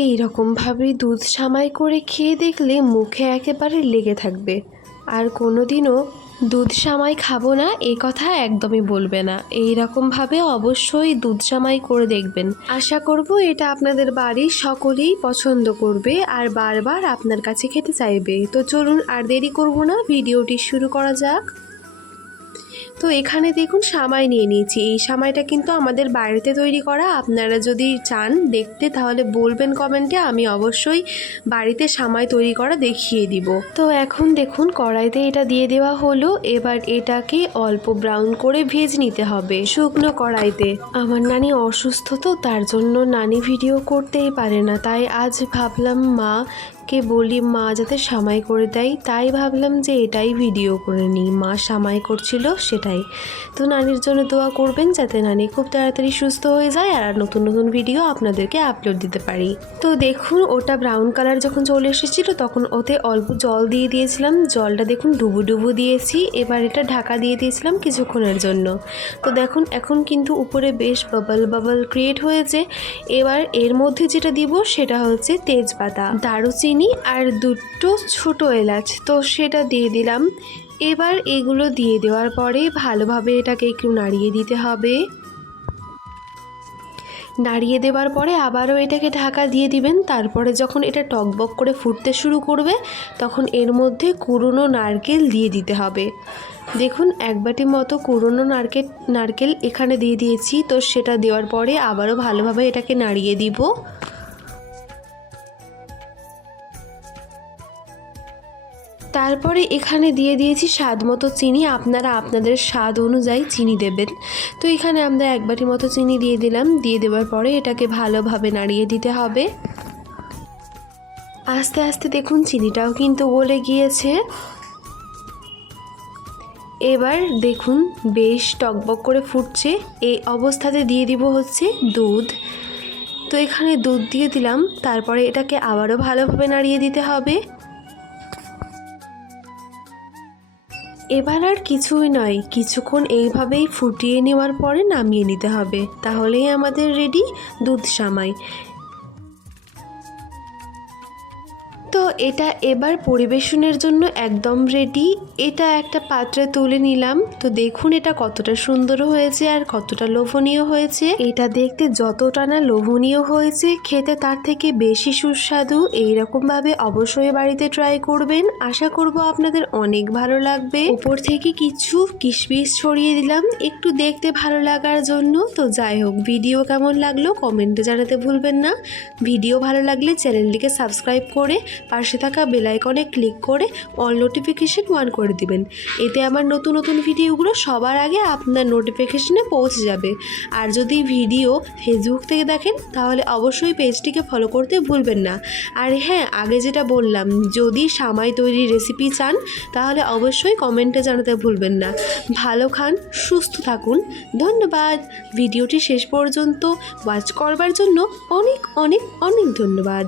এই রকমভাবে দুধ সামাই করে খেয়ে দেখলে মুখে একেবারে লেগে থাকবে। আর কোনোদিনও দুধ সামাই খাবো না এই কথা একদমই বলবে না। এই রকমভাবে অবশ্যই দুধ সামাই করে দেখবেন। আশা করব এটা আপনাদের বাড়ির সকলেই পছন্দ করবে আর বারবার আপনার কাছে খেতে চাইবে। তো চলুন আর দেরি করব না, ভিডিওটি শুরু করা যাক। তো এখানে দেখুন সামাই নিয়ে নিয়েছি। এই সামাইটা কিন্তু আমাদের বাড়িতে তৈরি করা। আপনারা যদি চান দেখতে তাহলে বলবেন কমেন্টে, আমি অবশ্যই বাড়িতে সামাই তৈরি করা দেখিয়ে দিব। তো এখন দেখুন কড়াইতে এটা দিয়ে দেওয়া হলো। এবার এটাকে অল্প ব্রাউন করে ভেজে নিতে হবে শুকনো কড়াইতে। আমার নানি অসুস্থ, তো তার জন্য নানি ভিডিও করতেই পারে না, তাই আজ ভাবলাম মাকে বলি মা যাতে সামাই করে দেয়, তাই ভাবলাম যে এটাই ভিডিও করে নিই। মা সামাই করছিল সেটাই। তো নানির জন্য দোয়া করবেন যাতে নানি খুব তাড়াতাড়ি সুস্থ হয়ে যায় আর নতুন নতুন ভিডিও আপনাদেরকে আপলোড দিতে পারি। তো দেখুন ওটা ব্রাউন কালার যখন চলে এসেছিল তখন ওতে অল্প জল দিয়ে দিয়েছিলাম। জলটা দেখুন ডুবো ডুবো দিয়েছি। এবার এটা ঢাকা দিয়ে দিয়েছিলাম কিছুক্ষণের জন্য। তো দেখুন এখন কিন্তু উপরে বেশ বাবল বাবল ক্রিয়েট হয়েছে। এবার এর মধ্যে যেটা দিব সেটা হচ্ছে তেজপাতা, দারুচিনি আর দুটো ছোট এলাচ, তো সেটা দিয়ে দিলাম। এবার এগুলো দিয়ে দেওয়ার পরে ভালোভাবে এটাকে একটু নাড়িয়ে দিতে হবে। নাড়িয়ে দেওয়ার পরে আবারও এটাকে ঢাকা দিয়ে দিবেন। তারপরে যখন এটা টকবক করে ফুটতে শুরু করবে তখন এর মধ্যে কুড়োনো নারকেল দিয়ে দিতে হবে। দেখুন এক বাটি মতো কুড়োনো নারকেল এখানে দিয়ে দিয়েছি। তো সেটা দেওয়ার পরে আবারও ভালোভাবে এটাকে নাড়িয়ে দিব। তারপরে এখানে দিয়ে দিয়েছি স্বাদ মতো চিনি। আপনারা আপনাদের স্বাদ অনুযায়ী চিনি দেবেন। তো এখানে আমরা এক বাটি মতো চিনি দিয়ে দিলাম। দিয়ে দেওয়ার পরে এটাকে ভালোভাবে নাড়িয়ে দিতে হবে। আস্তে আস্তে দেখুন চিনিটাও কিন্তু গলে গিয়েছে। এবার দেখুন বেশ টকবক করে ফুটছে। এই অবস্থাতে দিয়ে দিব হচ্ছে দুধ। তো এখানে দুধ দিয়ে দিলাম। তারপরে এটাকে আবারও ভালোভাবে নাড়িয়ে দিতে হবে। এবার আর কিছুই নয়, কিছুক্ষণ এইভাবেই ফুটিয়ে নেওয়ার পরে নামিয়ে নিতে হবে। তাহলেই আমাদের রেডি দুধ সামাই। তো এটা এবার পরিবেশনের জন্য একদম রেডি। এটা একটা পাত্রে তুলে নিলাম। তো দেখুন এটা কতটা সুন্দর হয়েছে আর কতটা লোভনীয় হয়েছে। এটা দেখতে যতটা না লোভনীয় হয়েছে খেতে তার থেকে বেশি সুস্বাদু। এইরকমভাবে অবশ্যই বাড়িতে ট্রাই করবেন। আশা করব আপনাদের অনেক ভালো লাগবে। উপর থেকে কিছু কিশমিশ ছড়িয়ে দিলাম একটু দেখতে ভালো লাগার জন্য। তো যাই হোক, ভিডিও কেমন লাগলো কমেন্টে জানাতে ভুলবেন না। ভিডিও ভালো লাগলে চ্যানেলটিকে সাবস্ক্রাইব করে পাশে থাকা বেল আইকনে ক্লিক করে অল নোটিফিকেশন অন করে দিবেন। এতে আমার নতুন নতুন ভিডিওগুলো সবার আগে আপনার নোটিফিকেশনে পৌঁছে যাবে। আর যদি ভিডিও ফেসবুক থেকে দেখেন তাহলে অবশ্যই পেজটিকে ফলো করতে ভুলবেন না। আর হ্যাঁ, আগে যেটা বললাম, যদি সামাই তৈরির রেসিপি চান তাহলে অবশ্যই কমেন্টে জানাতে ভুলবেন না। ভালো খান, সুস্থ থাকুন। ধন্যবাদ। ভিডিওটি শেষ পর্যন্ত ওয়াচ করবার জন্য অনেক অনেক অনেক ধন্যবাদ।